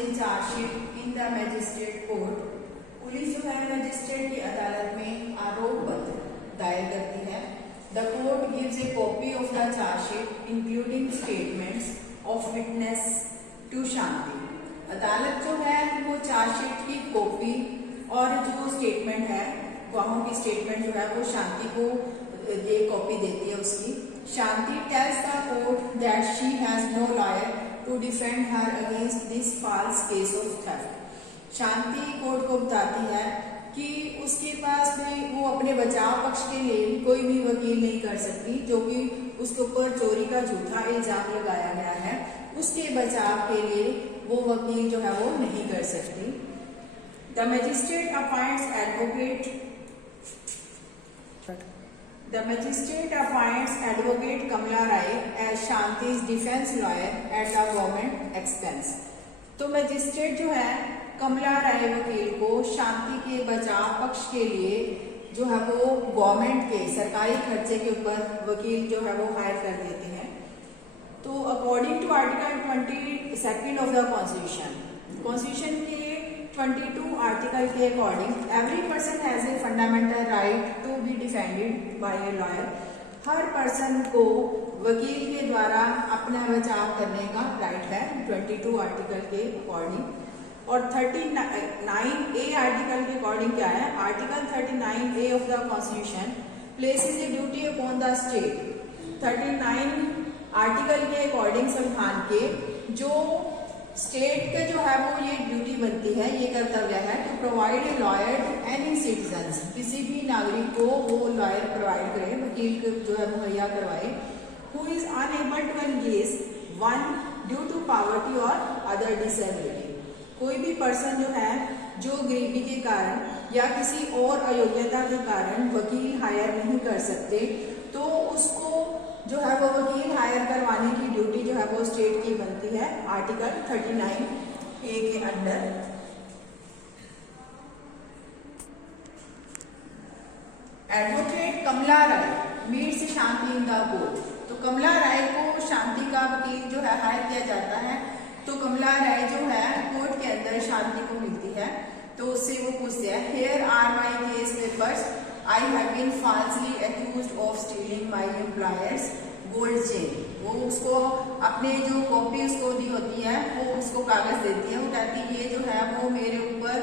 a charge in the magistrate court. Police जो है magistrate की अदालत में आरोप पत्र दायर करती है. The court gives a copy of the charge sheet including statements of witness to शांति. अदालत जो है वो चार्जशीट की कॉपी और जो स्टेटमेंट है, गवाहों की स्टेटमेंट जो है वो शांति को ये कॉपी देती है उसकी. Shanti tells the court that she has no lawyer to defend her against this false case of theft. Shanti court को बताती है कि उसके पास में वो अपने बचाव पक्ष के लिए कोई भी वकील नहीं कर सकती जो कि उसके ऊपर चोरी का झूठा इल्जाम लगाया गया है. उसके बचाव के लिए वो वकील जो है वो नहीं कर सकती. The magistrate appoints advocate Kamala Rai as Shanti's defence lawyer at the government expense. तो मैजिस्ट्रेट जो है कमला राय वकील को शांति के बचाव पक्ष के लिए जो है वो गवर्नमेंट के सरकारी खर्चे के ऊपर वकील जो है वो हायर कर देते हैं. तो according to article 22 of the constitution के 22 आर्टिकल के according every person has a fundamental right to be defended by a lawyer. हर पर्सन को वकील के द्वारा अपना बचाव करने का राइट है 22 आर्टिकल के अकॉर्डिंग. और 39A आर्टिकल के अकॉर्डिंग क्या है? Article 39A of the constitution places a duty upon the state. 39 article के अकॉर्डिंग संविधान के जो स्टेट का जो है वो ये ड्यूटी बनती है, ये कर्तव्य है to provide a lawyer to any citizen. किसी भी नागरिक को वो लॉयर प्रोवाइड करे, वकील जो है मुहैया करवाए, who is unable to engage one due to poverty और अदर डिसेबिलिटी. कोई भी पर्सन जो है जो गरीबी के कारण या किसी और अयोग्यता के कारण वकील हायर नहीं कर सकते, तो उसको जो है वो वकील हायर करवाने की ड्यूटी जो है वो स्टेट की बनती है आर्टिकल 39A के under. Advocate Kamala Rai meets Shanti in the court. तो कमला राय को शांति का वकील जो है हायर किया जाता है. तो कमला राय जो है कोर्ट के अंदर शांति को मिलती है. तो उससे वो पूछते हैं, here are my case papers, I have been falsely accused of stealing my employer's gold chain. वो उसको अपने जो कॉपी उसको दी होती है वो उसको कागज देती है. वो कहती है ये जो है वो मेरे ऊपर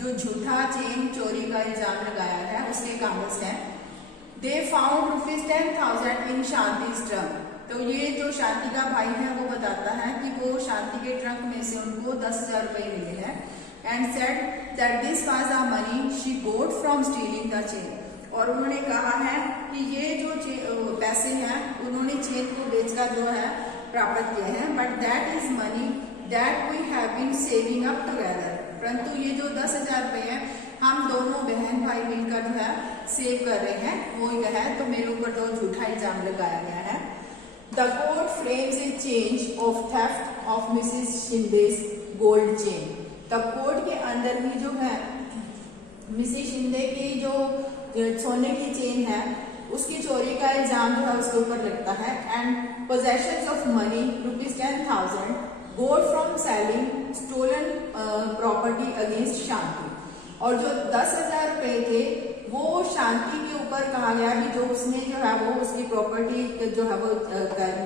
जो झूठा चेन चोरी का इल्जाम लगाया है उसके कागज है. They found ₹10,000 in Shanti trunk. तो ये जो शांति का भाई है वो बताता है कि वो शांति के ट्रंक में से उनको 10,000 रुपए मिले हैं. And said that this was the money she got from stealing the chain. और उन्होंने कहा है कि ये जो पैसे हैं उन्होंने चेन को बेचकर जो है प्राप्त किए हैं. But that is money that we have been saving up together. परंतु ये जो 10,000 रुपए हैं हम दोनों बहन भाई मिलकर जो है सेव कर रहे हैं, वो यह है. तो मेरे ऊपर तो झूठा इल्जाम लगाया गया है. The court frames a change of theft of Mrs. Shinde's gold chain. तब कोर्ट के अंदर भी जो है मिसेस शिंदे की जो सोने की चेन है उसकी चोरी का इल्जाम जो है उसके ऊपर लगता है. And possessions of money ₹10,000 got from selling stolen property against Shanti. और जो 10,000 रुपए थे वो शांति के ऊपर कहा गया कि जो उसने जो है वो उसकी प्रॉपर्टी जो है वो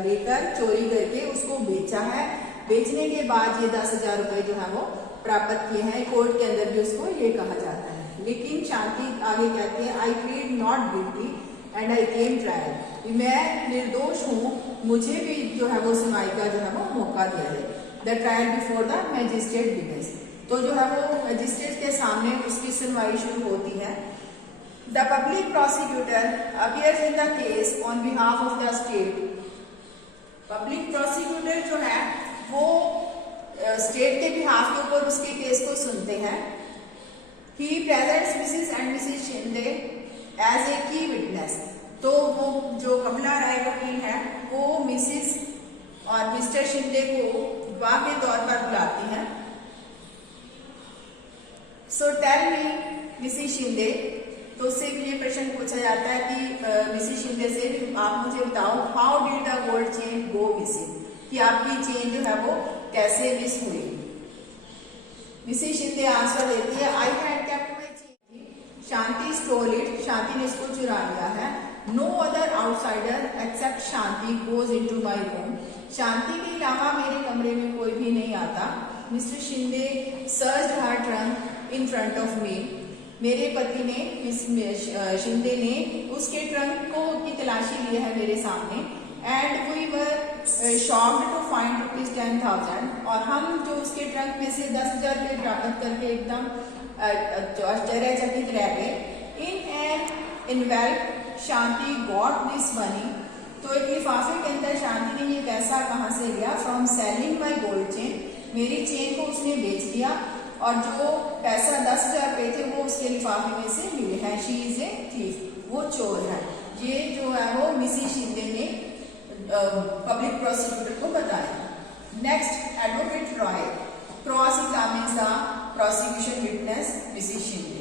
लेकर चोरी करके उसको बेचा है. बेचने के बाद ये 10,000 रुपए जो है वो प्राप्त किए हैं. कोर्ट के अंदर भी उसको ये कहा जाता है. लेकिन शांति आगे कहती है, I plead not guilty and I came trial. मैं निर्दोष हूँ, मुझे भी जो है वो सुनवाई का जो है वो मौका दिया जाए. The trial before the magistrate begins. तो जो है वो मैजिस्ट्रेट के सामने उसकी सुनवाई शुरू होती है. The public prosecutor appears in the case on behalf of the state. Public prosecutor जो है वो स्टेट के बिहाफ के ऊपर उसके केस को सुनते हैं. He presents Mrs. and Mrs. Shinde as a key witness. तो वो जो कमला राय वकील है वो मिसेस और मिस्टर शिंदे को गवाह के तौर पर बुलाती हैं. So tell me, Mrs Shinde. तो उससे भी ये प्रश्न पूछा जाता है कि मिसेस शिंदे से आप मुझे बताओ, how did the gold chain go missing, कि आपकी चेन जो है वो कैसे मिस हुई. मिसेस शिंदे आंसर देती है, I had kept my chain, Shanti stole it, Shanti ने इसको चुरा लिया है। No other outsider except Shanti goes into my room, Shanti के अलावा मेरे कमरे में कोई भी नहीं आता। Mister Shinde searched her trunk in front of me, मेरे पति ने मिस शिंदे ने उसके ट्रंक को की तलाशी ली है मेरे सामने। And we were shocked to find ₹10,000, और हम जो उसके ट्रंक में से 10,000 रुपये प्राप्त करके एकदम आश्चर्यचकित रह गए। In an envelope Shanti got this money, तो एक लिफाफे के अंदर शांति ने ये पैसा कहाँ से लिया? From selling my gold chain, मेरी चेन को उसने बेच दिया, और जो पैसा 10,000 रुपये थे वो उसके लिफाफे में से मिले हैं। शी इज ए थीफ, वो चोर है। ये जो है वो मिसेस शिंदे ने पब्लिक प्रोसिक्यूटर को बताया। Next, advocate Roy cross examines the prosecution witness Mrs Shinde.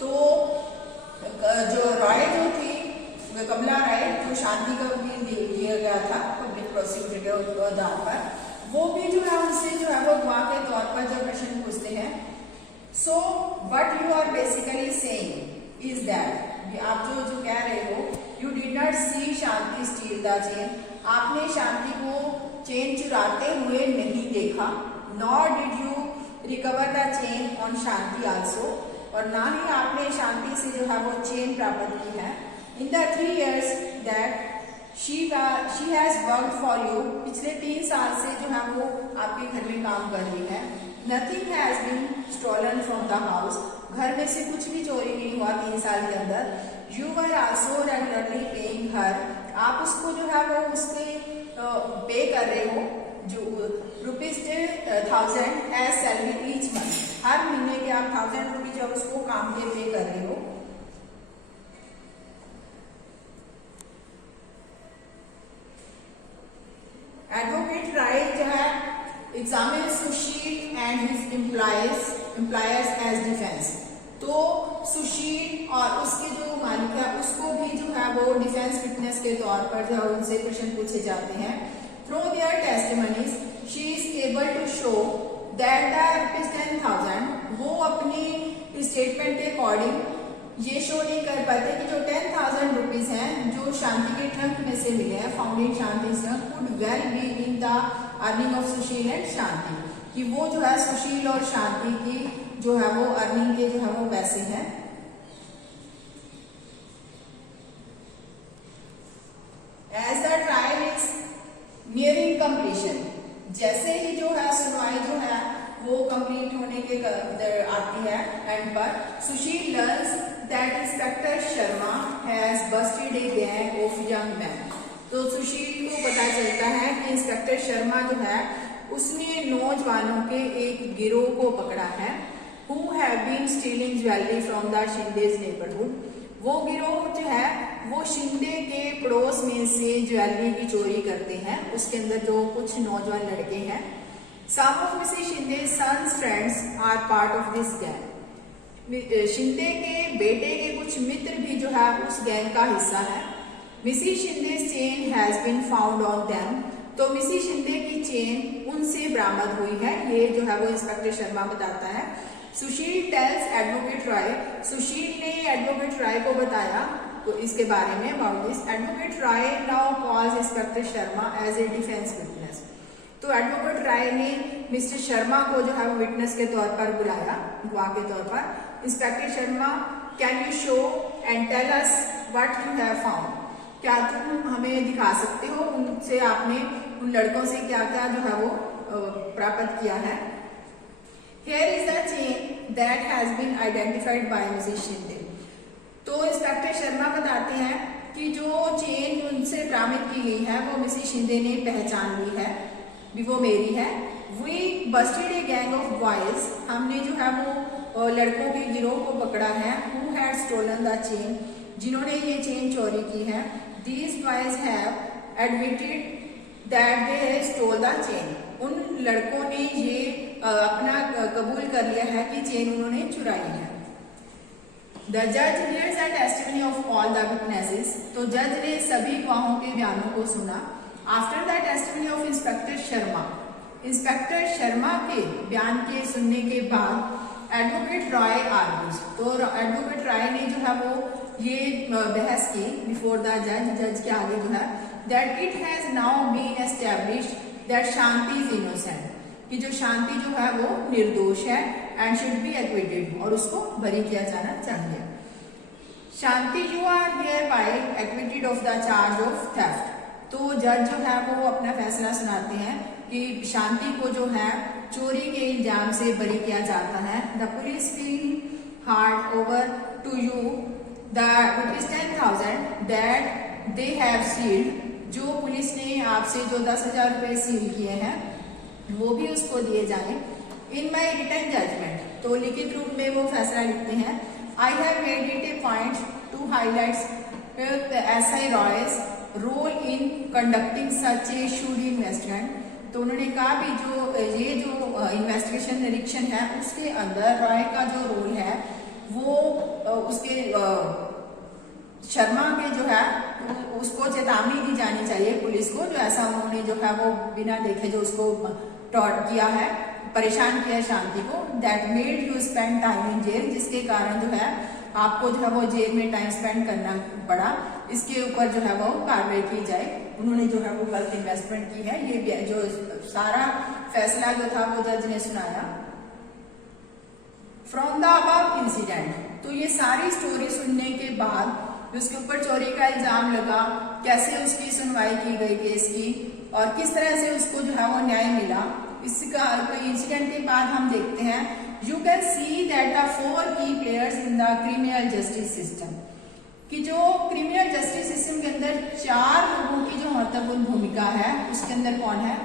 तो जो रॉय जो थी, कमला राय, जो शांति का वकील दिया गया था पब्लिक प्रोसिक्यूटर के आधार पर, वो भी जो है उनसे जो है वो गवाह के तौर पर जो प्रश्न पूछते हैं। So what you are basically saying is that, आप जो कह रहे हो, you did not see Shanti steal the chain, आपने शांति को चेन चुराते हुए नहीं देखा। Nor did you recover the chain on Shanti also, और ना ही आपने शांति से जो है वो चेन प्राप्त की है। In the 3 years that she has worked for you, पिछले 3 साल से जो है वो आपके घर में काम कर रही है। Nothing has been stolen from the house, घर में से कुछ भी चोरी नहीं हुआ 3 साल के अंदर। You were also regularly paying her, आप उसको जो है वो उसके पे कर रहे हो जो ₹10,000 एज सैलरी ईच मंथ, हर महीने के आप 1,000 रुपीज जो उसको काम के पे कर रहे हो। एडवोकेट राय जो है examine Sushil and his employers as defence, तो सुशील और उसके जो मालिक है उसको भी जो है वो डिफेंस विटनेस के तौर पर जो है उनसे प्रश्न पूछे जाते हैं। Through their testimonies she is able to show that the ₹10,000, वो अपनी स्टेटमेंट के अकॉर्डिंग ये शो नहीं कर पाते कि जो 10,000 रुपीज हैं जो शांति के ट्रंक में से मिले हैं founding Shanti could well be in the earning of Sushil and Shanti, कि वो जो है सुशील और शांति की जो है वो अर्निंग के जो है वो पैसे हैं। As the trial is nearing completion, जैसे ही जो है सुनवाई जो है वो कंप्लीट होने के आती है एंड पर, Sushil learns that inspector Sharma has busted a gang of young man, तो सुशील को पता चलता है कि इंस्पेक्टर शर्मा जो है उसने नौजवानों के एक गिरोह को पकड़ा है। Who have been stealing jewellery from the Shinde's neighbourhood, वो गिरोह जो है वो शिंदे के पड़ोस में से ज्वेलरी की चोरी करते हैं, उसके अंदर जो कुछ नौजवान लड़के हैं। Some of Mrs Shinde sons friends are part of this gang, Shinde के बेटे के कुछ मित्र भी जो है उस गैंग का हिस्सा है। Mrs Shinde chain has been found on them, तो मिसेस शिंदे की चेन उनसे बरामद हुई है, ये जो है वो इंस्पेक्टर शर्मा बताता है। सुशील टेल्स एडवोकेट रॉय, सुशील ने एडवोकेट रॉय को बताया तो इसके बारे में about this. Advocate Roy now calls inspector Sharma as a defence witness, तो एडवोकेट रॉय ने मिस्टर शर्मा को जो है वो विटनेस के तौर पर बुलाया, गवाह के तौर पर। Inspector Sharma, can you show and tell us what you have found, क्या तुम हमें दिखा सकते हो उनसे आपने उन लड़कों से क्या क्या जो है वो प्राप्त किया है। Here is the chain that has been identified by Mrs. Shinde, तो इंस्पेक्टर शर्मा बताते हैं कि जो चेन उनसे बरामद की गई है वो मिसेस शिंदे ने पहचान ली है, भी वो मेरी है। We busted a gang of boys, हमने जो है वो लड़कों के गिरोह को पकड़ा है। Who had stolen the chain, जिन्होंने ये चेन चोरी की है। These boys have admitted that they stole the chain, उन लड़कों ने ये अपना कबूल कर लिया है कि चेन उन्होंने चुराई है। The judge hears the testimony of all the witnesses, तो जज ने सभी गवाहों के बयानों को सुना। After the testimony of inspector Sharma, inspector Sharma के बयान के सुनने के बाद एडवोकेट रॉय आर्ग्यूज, तो एडवोकेट रॉय ने जो है वो ये बहस की बिफोर द जज के आगे जो है, that it has now been established that Shanti is innocent, कि जो शांति जो है वो निर्दोष है एंड शुड बी एक्विटेड, और उसको बरी किया जाना चाहिए। Shanti you are here by acquitted of the charge of theft, तो जज जो है वो अपना फैसला सुनाते हैं कि शांति को जो है चोरी के इल्जाम से बरी किया जाता है। The police will hand over to you the ₹10,000 that they have sealed, जो पुलिस ने आपसे जो 10,000 रुपए सील किए हैं वो भी उसको दिए जाएं। इन माई रिटन जजमेंट, तो लिखित रूप में वो फैसला लिखते हैं, I have made it a point to highlight SI Roy's role in conducting such a shoddy investment, तो उन्होंने कहा भी ये जो इन्वेस्टिगेशन निरीक्षण है उसके अंदर रॉय का जो रोल है वो उसके शर्मा के जो है उसको चेतावनी दी जानी चाहिए पुलिस को, जो ऐसा उन्होंने जो है वो बिना देखे जो उसको टॉर्ट किया है, परेशान किया शांति को, that made you spend time in jail, जिसके कारण जो है आपको जो है वो जेल में टाइम स्पेंड करना पड़ा, इसके ऊपर जो है वो कार्रवाई की जाए। उन्होंने जो है वो गलत इन्वेस्टमेंट की है, ये जो सारा फैसला जो था वो जज ने सुनाया। फ्रॉम द अबव इंसिडेंट, तो ये सारी स्टोरी सुनने के बाद उसके ऊपर चोरी का इल्जाम लगा, कैसे उसकी सुनवाई की गई केस की और किस तरह से उसको जो है वो न्याय मिला, इसका इंसिडेंट के बाद हम देखते हैं, you can see that the 4 की players in the criminal justice system, कि जो क्रिमिनल जस्टिस सिस्टम के अंदर 4 लोगों की जो महत्वपूर्ण भूमिका है उसके अंदर कौन है,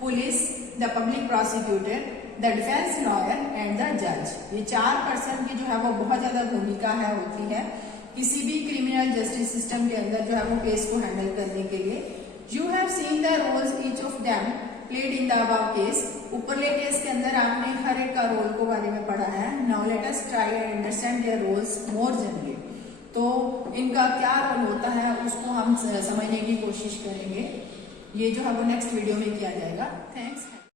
police, the public prosecutor, the defence lawyer and the जज, ये 4 पर्सन की जो है वो बहुत ज्यादा भूमिका है होती है किसी भी क्रिमिनल जस्टिस सिस्टम के अंदर जो है वो केस को हैंडल करने के लिए। You have seen the roles each of them played in the above case, ऊपरले केस के अंदर आपने हर एक का रोल को बारे में पढ़ा है। Now let us try and understand their roles more generally, तो इनका क्या रोल होता है उसको हम समझने की कोशिश करेंगे, ये जो है वो नेक्स्ट वीडियो में किया जाएगा। थैंक्स।